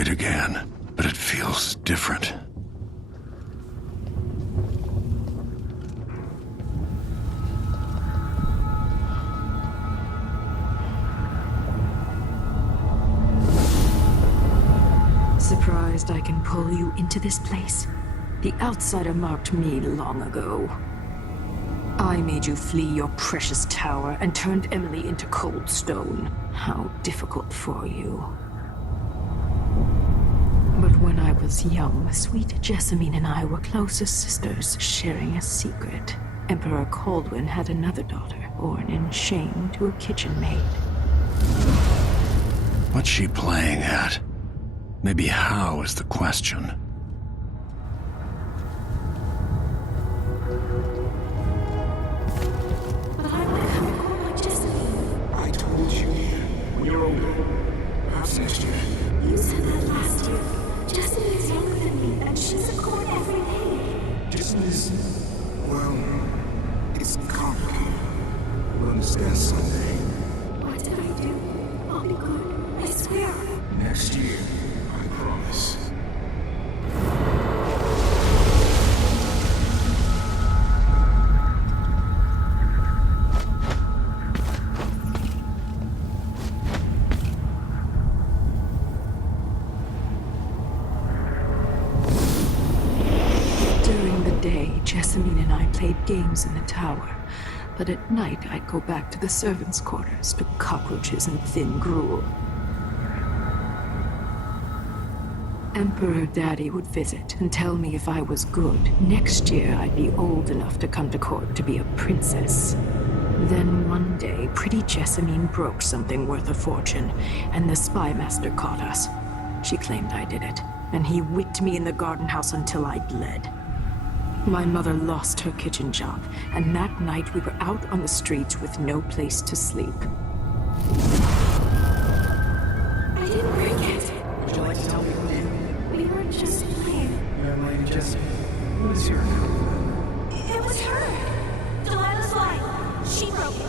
it again, but it feels different. Surprised I can pull you into this place? The outsider marked me long ago. I made you flee your precious tower and turned Emily into cold stone. How difficult for you. But when I was young, sweet Jessamine and I were close as sisters, sharing a secret. Emperor Kaldwin had another daughter, born in shame to a kitchen maid. What's she playing at? Maybe how is the question. But I want to come home like Jessamine. I told you, when you're older, perhaps next year. You said that last year. Jessamine is younger than me, and she's at court every day. Jessamine is, well, it's complicated. We'll understand someday. What did I do? I'll be good. I swear. Next year. I promise. During the day, Jessamine and I played games in the tower. But at night, I'd go back to the servants' quarters to cockroaches and thin gruel. Emperor Daddy would visit and tell me if I was good. Next year, I'd be old enough to come to court to be a princess. Then one day, pretty Jessamine broke something worth a fortune, and the spy master caught us. She claimed I did it, and he whipped me in the garden house until I bled. My mother lost her kitchen job, and that night we were out on the streets with no place to sleep. I didn't break it. Would you like to tell me who did? We were just playing. Young Lady Jessamine, who is your name? It was her. Delilah's line. She broke it.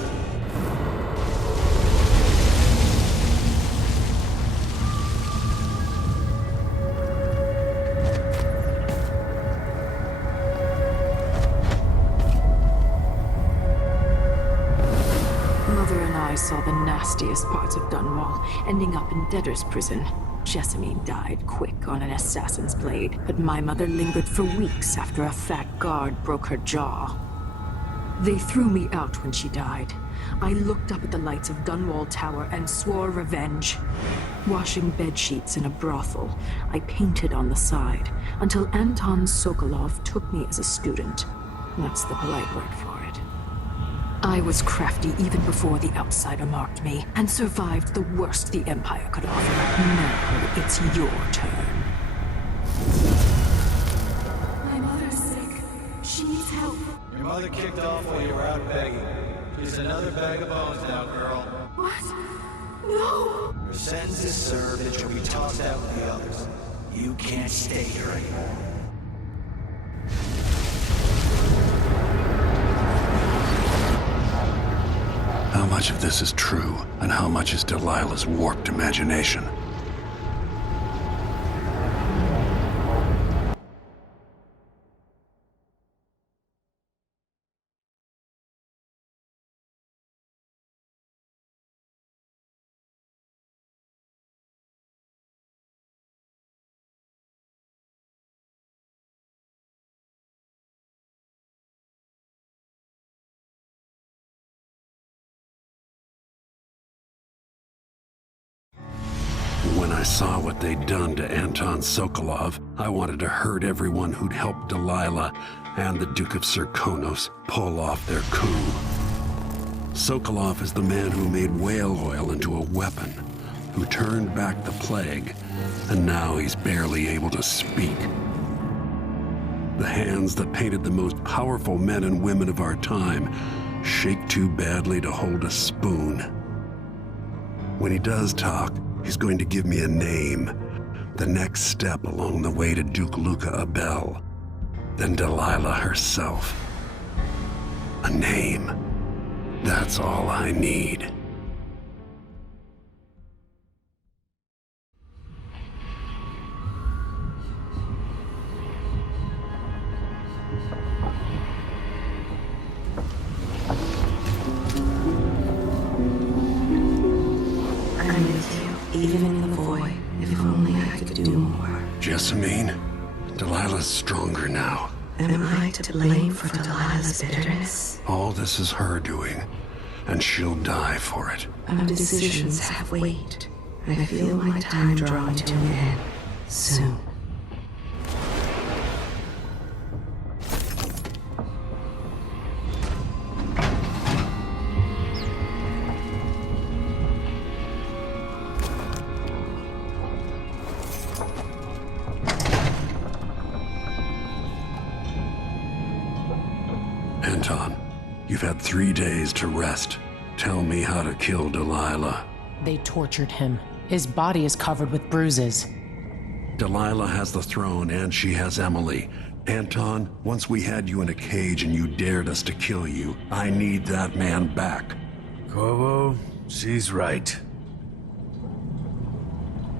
Mother and I saw the nastiest parts of Dunwall, ending up in debtor's prison. Jessamine died quick on an assassin's blade, but my mother lingered for weeks after a fat guard broke her jaw. They threw me out when she died. I looked up at the lights of Dunwall Tower and swore revenge. Washing bedsheets in a brothel, I painted on the side, until Anton Sokolov took me as a student. That's the polite word for it. I was crafty even before the outsider marked me, and survived the worst the Empire could offer. Now it's your turn. My mother's sick. She needs help. Your mother kicked off while you were out begging. She's another bag of bones now, girl. What? No! Your sentence is served and she'll be tossed out with the others. You can't stay here anymore. How much of this is true, and how much is Delilah's warped imagination? When I saw what they'd done to Anton Sokolov, I wanted to hurt everyone who'd helped Delilah and the Duke of Serkonos pull off their coup. Sokolov is the man who made whale oil into a weapon, who turned back the plague, and now he's barely able to speak. The hands that painted the most powerful men and women of our time shake too badly to hold a spoon. When he does talk, he's going to give me a name, the next step along the way to Duke Luca Abel, then Delilah herself. A name. That's all I need. with you, even in the void. If only I could do more. Jessamine? Delilah's stronger now. Am I to blame for Delilah's bitterness? All this is her doing, and she'll die for it. Our decisions have weight. I feel my time drawing to an end. Soon. Anton, you've had 3 days to rest. Tell me how to kill Delilah. They tortured him. His body is covered with bruises. Delilah has the throne and she has Emily. Anton, once we had you in a cage and you dared us to kill you, I need that man back. Corvo, she's right.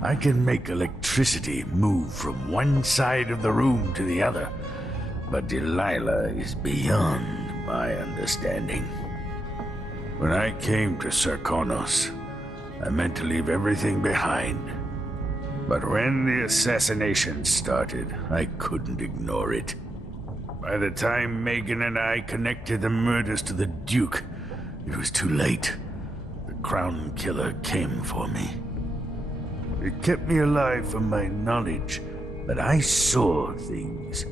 I can make electricity move from one side of the room to the other, but Delilah is beyond my understanding. When I came to Serkonos, I meant to leave everything behind. But when the assassination started, I couldn't ignore it. By the time Megan and I connected the murders to the Duke, it was too late. The Crown Killer came for me. It kept me alive from my knowledge, but I saw things.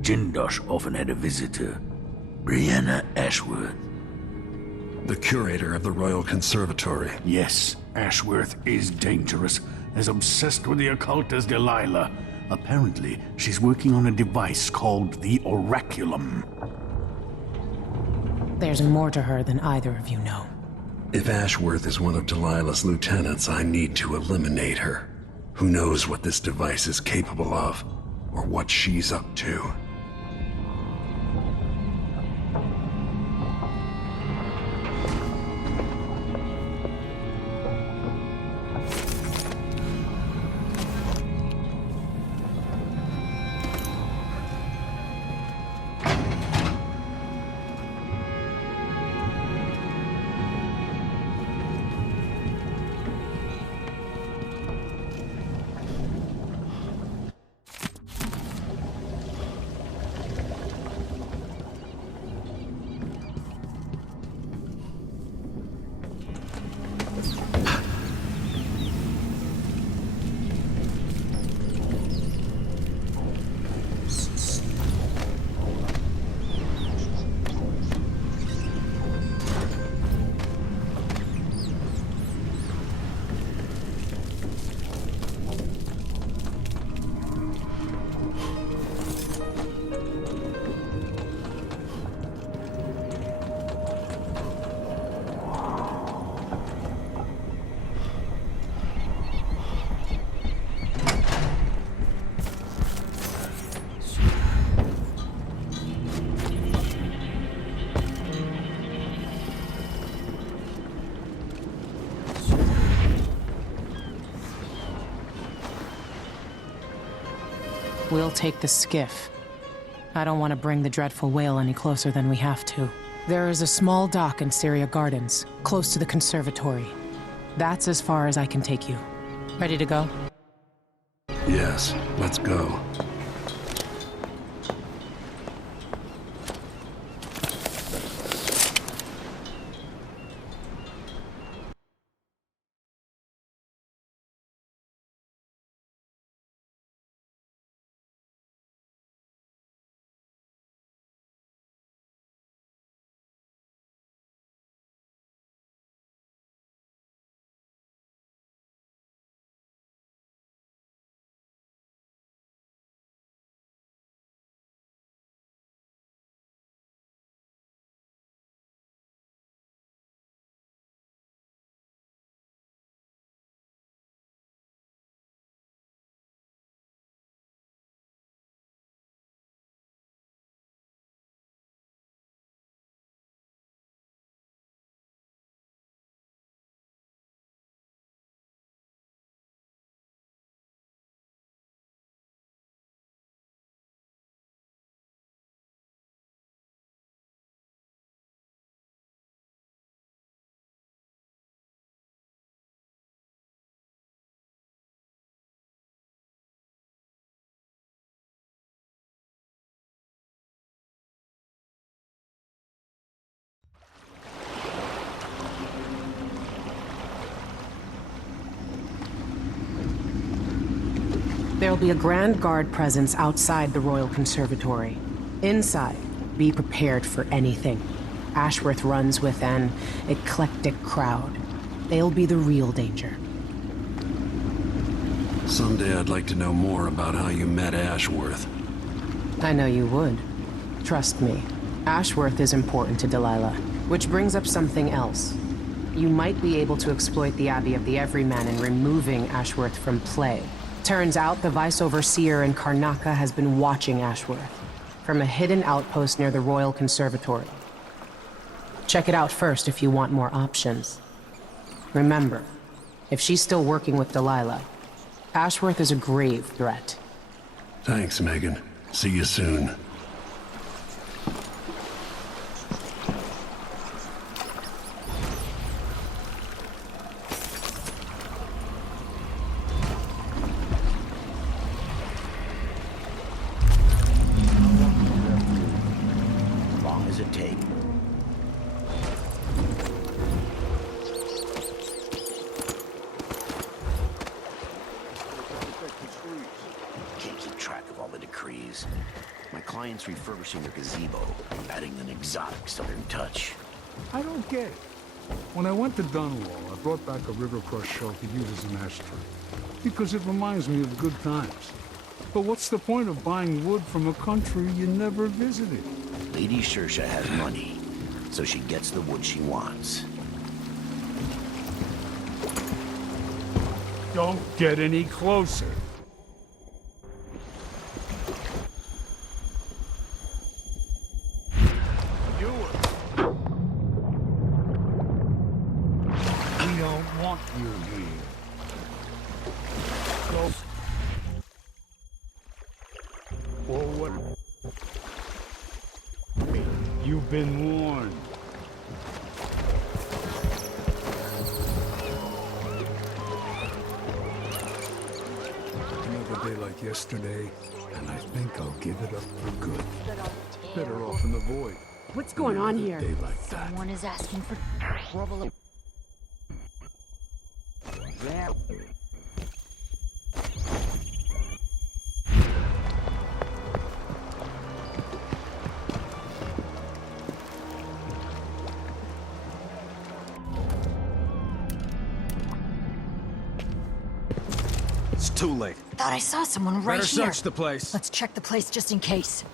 Jindosh often had a visitor, Breanna Ashworth. The curator of the Royal Conservatory. Yes, Ashworth is dangerous. As obsessed with the occult as Delilah. Apparently, she's working on a device called the Oraculum. There's more to her than either of you know. If Ashworth is one of Delilah's lieutenants, I need to eliminate her. Who knows what this device is capable of, or what she's up to. We'll take the skiff. I don't want to bring the dreadful whale any closer than we have to. There is a small dock in Syria Gardens, close to the conservatory. That's as far as I can take you. Ready to go? Yes, let's go. There'll be a Grand Guard presence outside the Royal Conservatory. Inside, be prepared for anything. Ashworth runs with an eclectic crowd. They'll be the real danger. Someday I'd like to know more about how you met Ashworth. I know you would. Trust me. Ashworth is important to Delilah, which brings up something else. You might be able to exploit the Abbey of the Everyman in removing Ashworth from play. Turns out the Vice Overseer in Karnaca has been watching Ashworth from a hidden outpost near the Royal Conservatory. Check it out first if you want more options. Remember, if she's still working with Delilah, Ashworth is a grave threat. Thanks, Megan. See you soon. As long as it takes. Can't keep track of all the decrees. My client's refurbishing their gazebo, adding an exotics to their touch. I don't get it. When I went to Dunwall, I brought back a river-crushed shell to use as an ashtray, because it reminds me of good times. But what's the point of buying wood from a country you never visited? Lady Shersha has money, so she gets the wood she wants. Don't get any closer. We don't want you here. Go. Or what? You've been warned. Another day like yesterday, and I think I'll give it up for good. Better off in the void. What's going on here? A day like that. Someone is asking for trouble. It's too late. Thought I saw someone right Better here. search the place. Let's check the place just in case.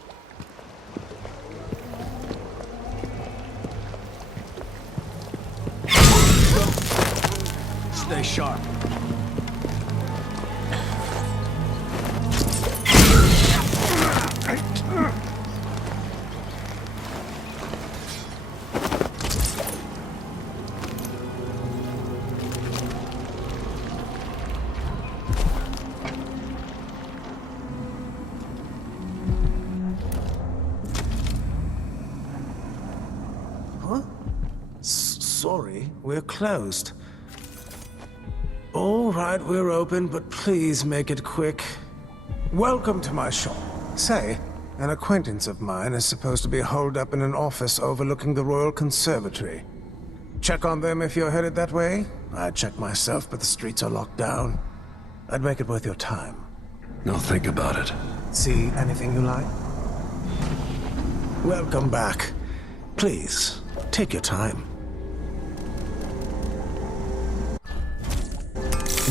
Stay sharp. Sorry, we're closed. All right, we're open, but please make it quick. Welcome to my shop. Say, an acquaintance of mine is supposed to be holed up in an office overlooking the Royal Conservatory. Check on them if you're headed that way. I'd check myself, but the streets are locked down. I'd make it worth your time. I'll think about it. See anything you like? Welcome back. Please, take your time.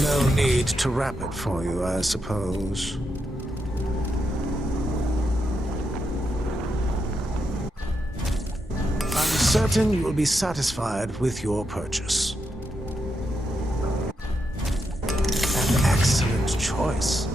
No need to wrap it for you, I suppose. I'm certain you'll be satisfied with your purchase. An excellent choice.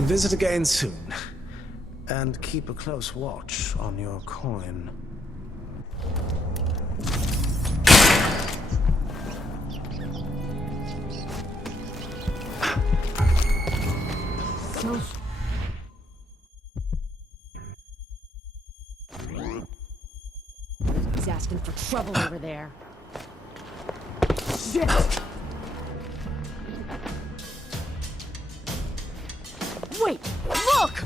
Visit again soon. And keep a close watch on your coin. He's asking for trouble over there. Shit! Wait! Look!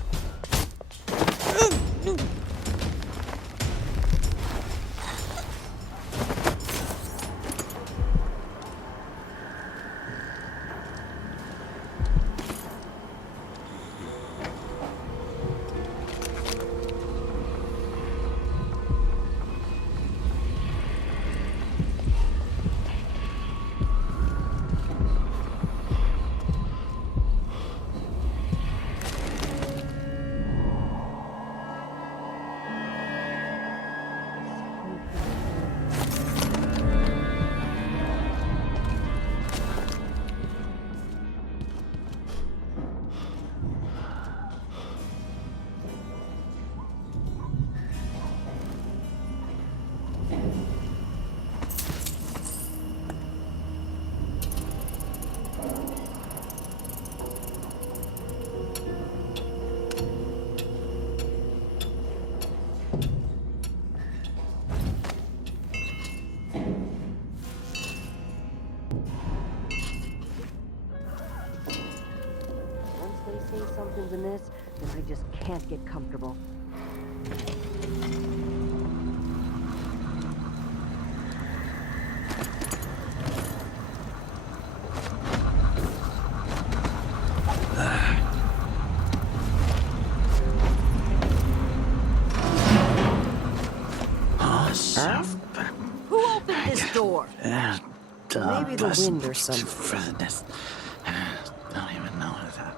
Say something's amiss, then I just can't get comfortable. Who opened this door? Maybe the wind or something. I don't even know that.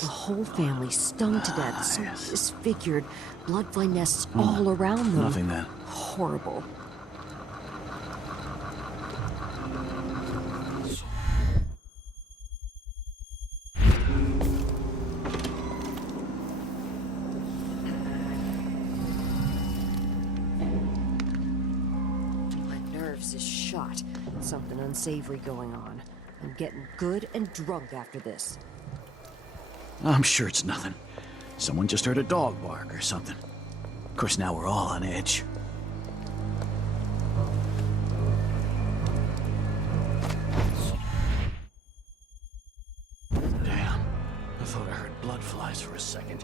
The whole family stung to death, so disfigured, blood-fly nests all around them. Nothing then. Horrible. My nerves is shot. Something unsavory going on. I'm getting good and drunk after this. I'm sure it's nothing. Someone just heard a dog bark or something. Of course, now we're all on edge. Damn. I thought I heard blood flies for a second.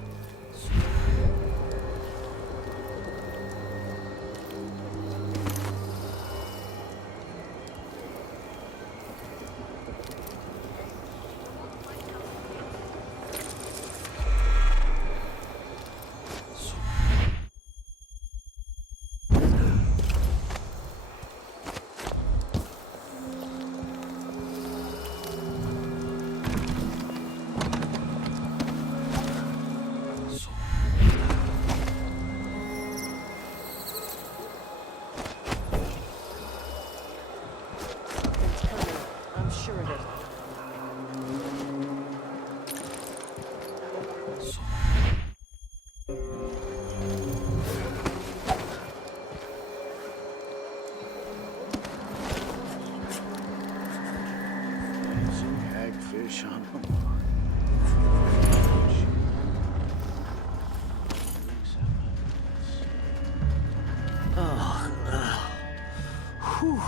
Hagfish on the mark. Whew.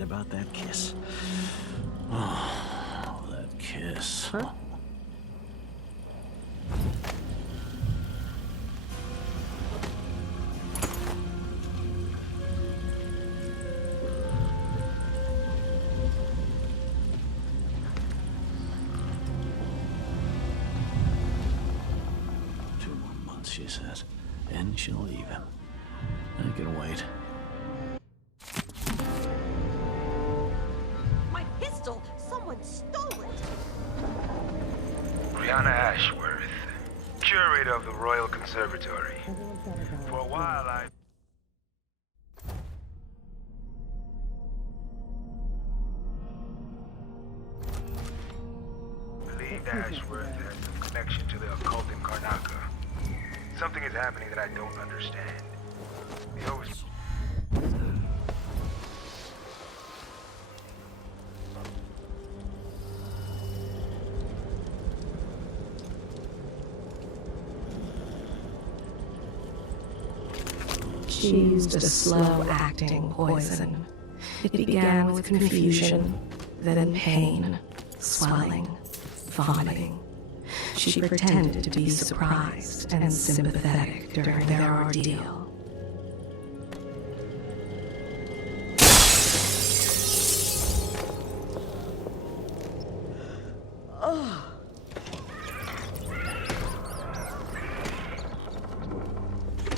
About that kiss. Oh, that kiss. Huh? 2 more months, she says. Then she'll leave him. I can wait. Someone stole it! Breanna Ashworth, curator of the Royal Conservatory. For a while, Ashworth has some connection to the occult in Karnaca. Something is happening that I don't understand. The overseer. She used a slow-acting poison. It began with confusion, then pain, swelling, vomiting. She pretended to be surprised and sympathetic during their ordeal.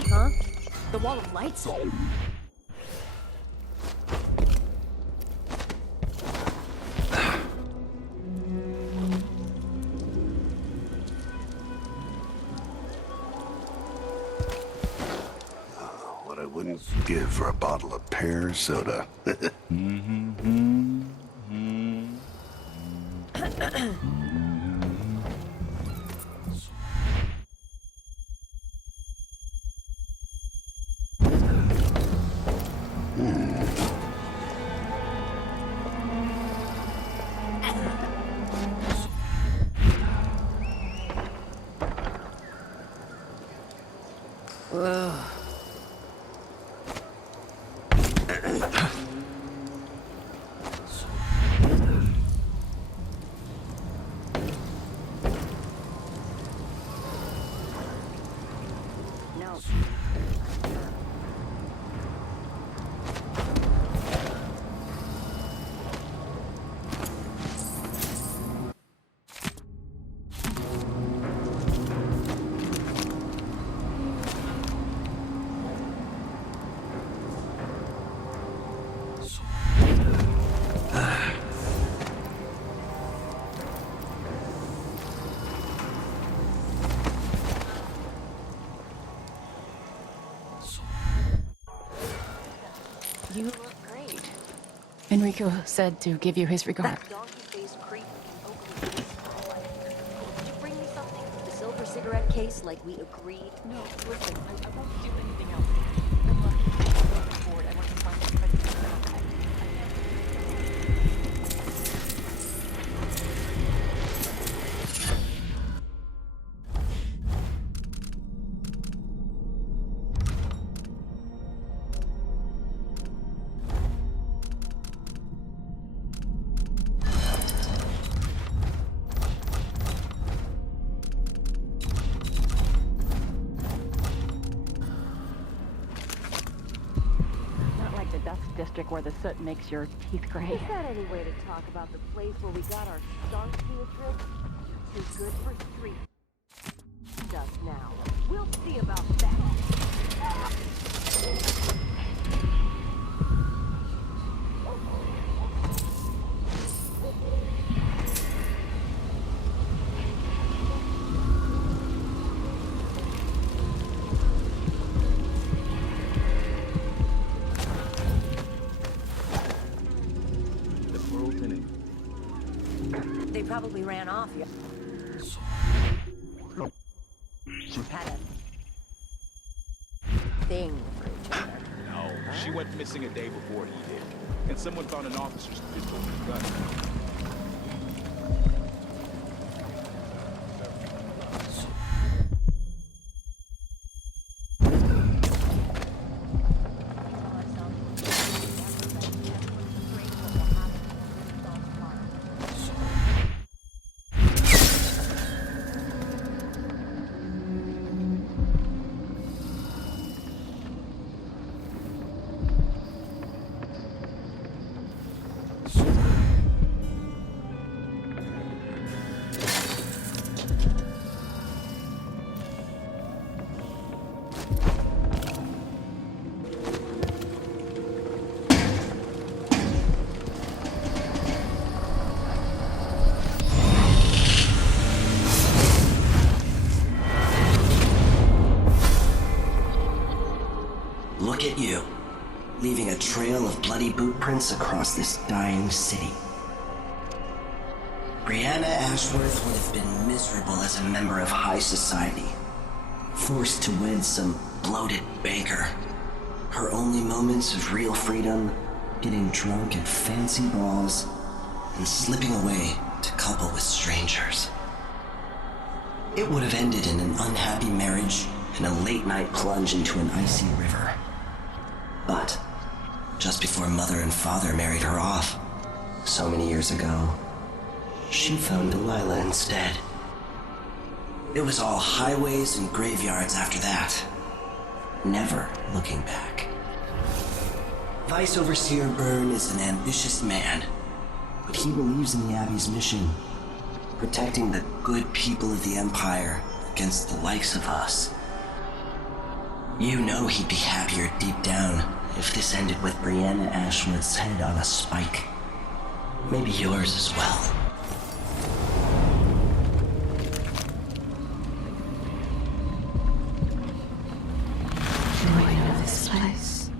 Huh? The wall of lights? What I wouldn't give for a bottle of pear soda. You look great. Enrico said to give you his regard. That donkey-faced creep opened the Did you bring me something? The silver cigarette case like we agreed? No, listen, I won't do anything else. I'm lucky. I want to find somebody to district where the soot makes your teeth gray. Is that any way to talk about the place where we got our start to a trip? Too good for street stuff now. We'll see about that. They probably ran off. Had a thing for each other. No, she went missing a day before he did. And someone found an officer's pistol with a gun. Look at you, leaving a trail of bloody boot prints across this dying city. Breanna Ashworth would have been miserable as a member of high society, forced to wed some bloated banker. Her only moments of real freedom, getting drunk at fancy balls, and slipping away to couple with strangers. It would have ended in an unhappy marriage and a late-night plunge into an icy river. But just before Mother and Father married her off, so many years ago, she found Delilah instead. It was all highways and graveyards after that, never looking back. Vice Overseer Byrne is an ambitious man, but he believes in the Abbey's mission, protecting the good people of the Empire against the likes of us. You know he'd be happier deep down if this ended with Breanna Ashworth's head on a spike. Maybe yours as well. Do I know this place?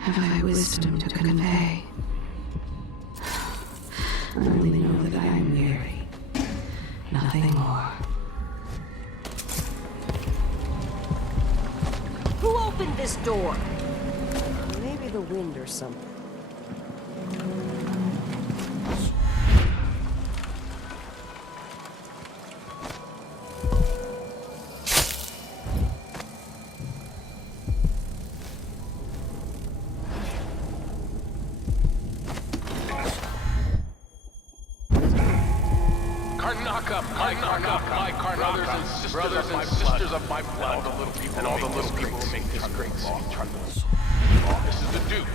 Have I wisdom to convey? I only know that I am weary. Nothing more. Who opened this door? Maybe the wind or something. Brothers and sisters of my blood, and all the little people who make this great city tremble. This is the Duke.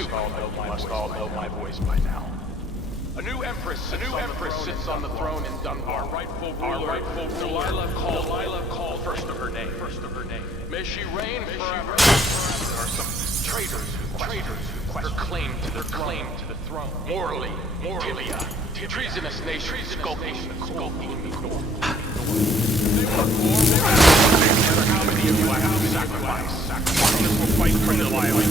You must all know my voice by now. A new Empress sits on the throne in Dunbar. Rightful ruler. Delilah called first of her name. May she reign forever. There are some traitors who question her claim to the throne. Morally, tibia. Treasonous nations skulking me north. They want war. No matter how many of you I have to sacrifice. Promise will fight for Delilah.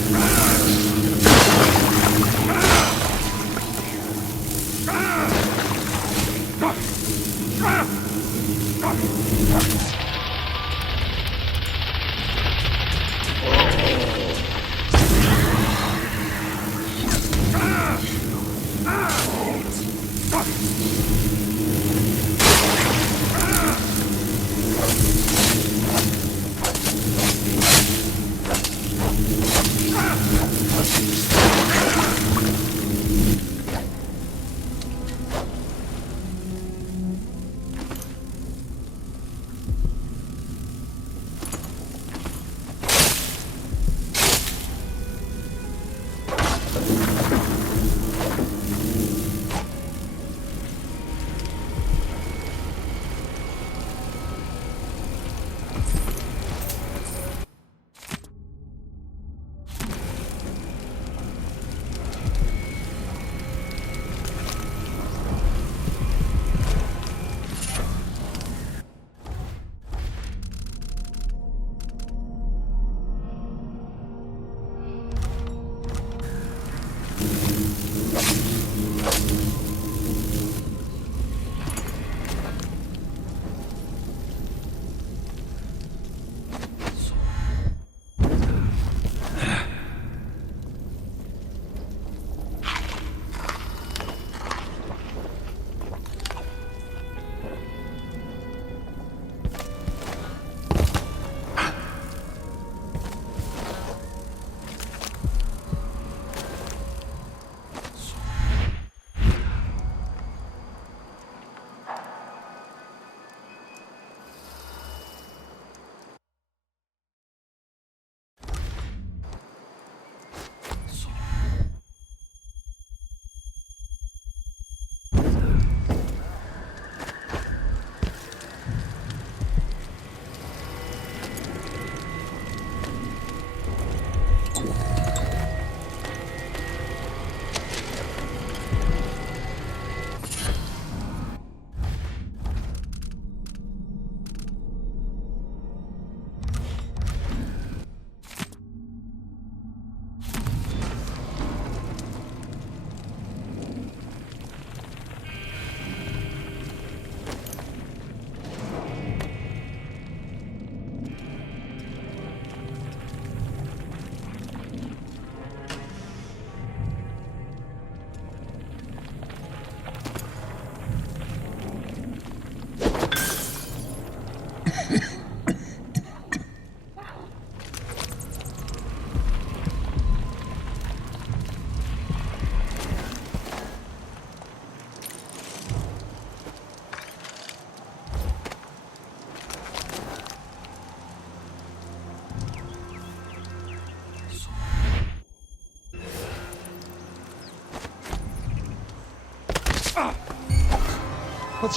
What?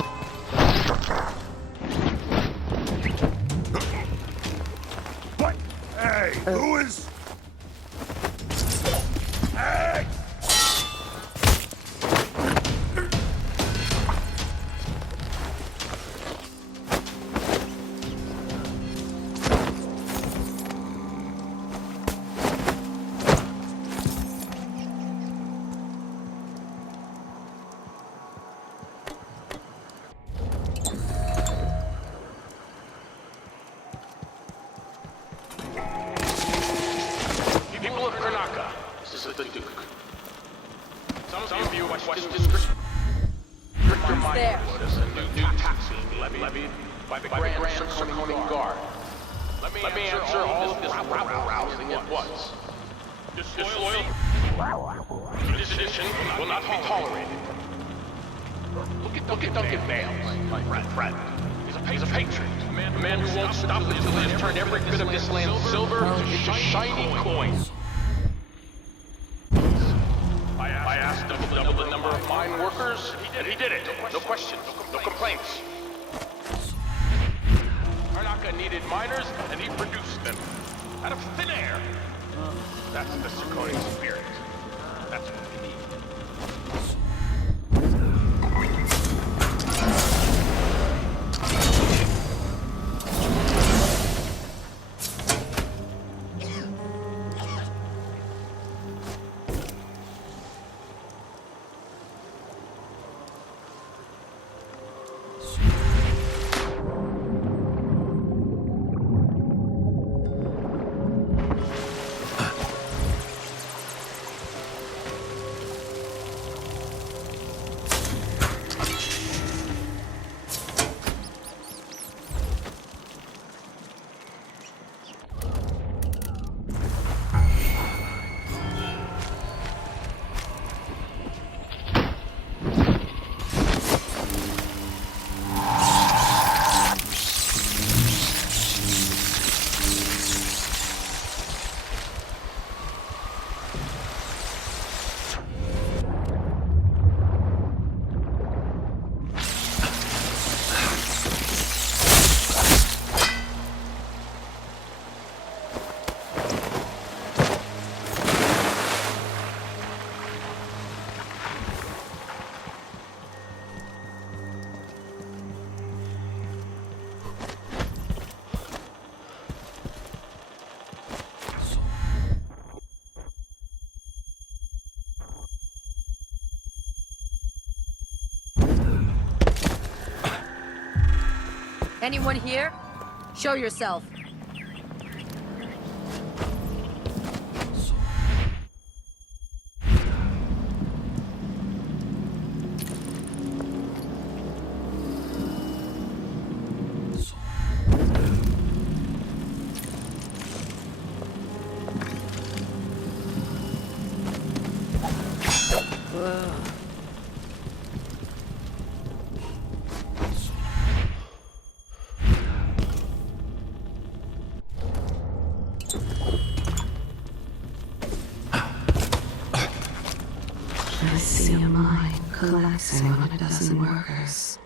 Hey, who is... Hey! People of Karnaka, this is the Duke. Some of you watched this remind notice a new tax levied by the Grand Circling Guard. Let me answer all of this rabble-rousing at once. Disloyal sedition will not be tolerated. Look at Duncan Bales, my friend. He's a patriot. A man who won't stop until he has turned every bit of this land silver into shiny coins. I asked him to double the number of mine workers, and he did it. No questions, no complaints. Karnaka needed miners, and he produced them. Out of thin air. That's the Sarkonian spirit. That's what we need. Anyone here? Show yourself. I see a mine collapsing on a dozen workers.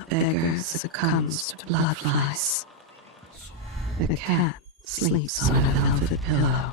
A beggar succumbs to blood flies. A cat sleeps on a velvet pillow.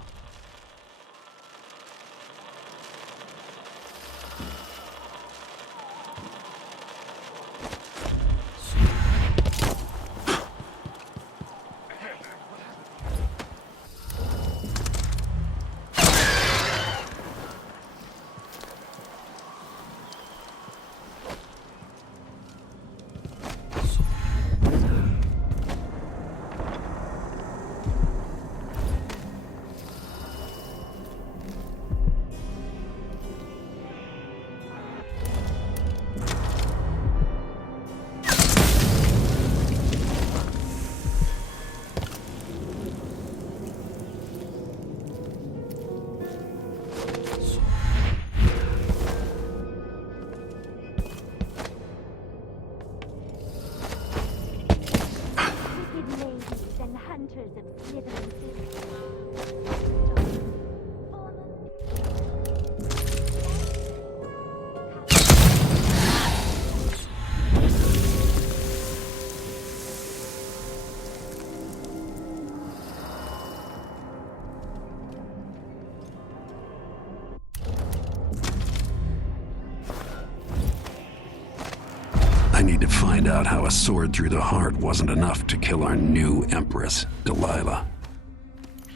need to find out how a sword through the heart wasn't enough to kill our new Empress, Delilah.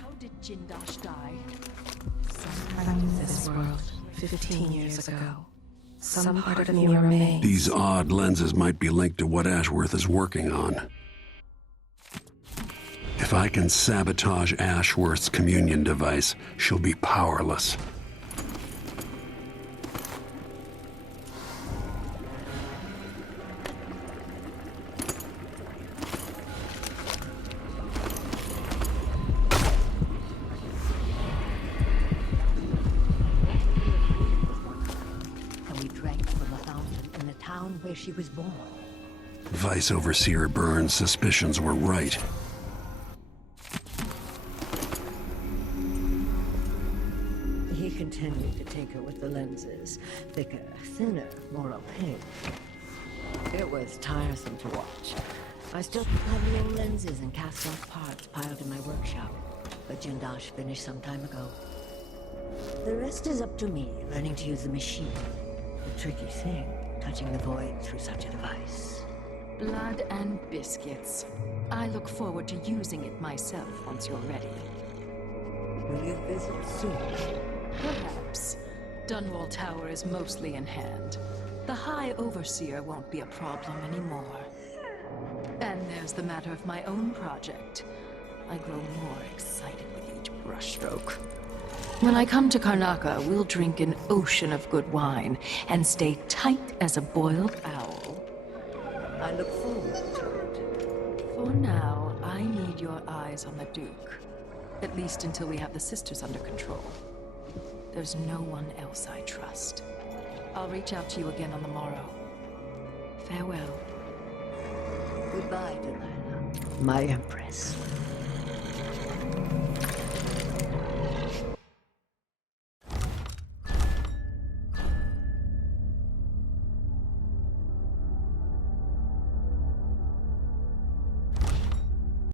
How did Jindosh die? This world, 15 years ago. Some part of me remains. These odd lenses might be linked to what Ashworth is working on. If I can sabotage Ashworth's communion device, she'll be powerless. And we drank from a fountain in the town where she was born. Vice Overseer Burns' suspicions were right. He continued to tinker with the lenses. Thicker, thinner, more opaque. It was tiresome to watch. I still have the old lenses and cast-off parts piled in my workshop, but Jindosh finished some time ago. The rest is up to me, learning to use the machine. The tricky thing, touching the void through such a device. Blood and biscuits. I look forward to using it myself once you're ready. Will you visit soon? Perhaps. Dunwall Tower is mostly in hand. The High Overseer won't be a problem anymore. And there's the matter of my own project. I grow more excited with each brushstroke. When I come to Karnaca, we'll drink an ocean of good wine and stay tight as a boiled owl. I look forward to it. For now, I need your eyes on the Duke. At least until we have the sisters under control. There's no one else I trust. I'll reach out to you again on the morrow. Farewell. Goodbye, Delilah. My Empress.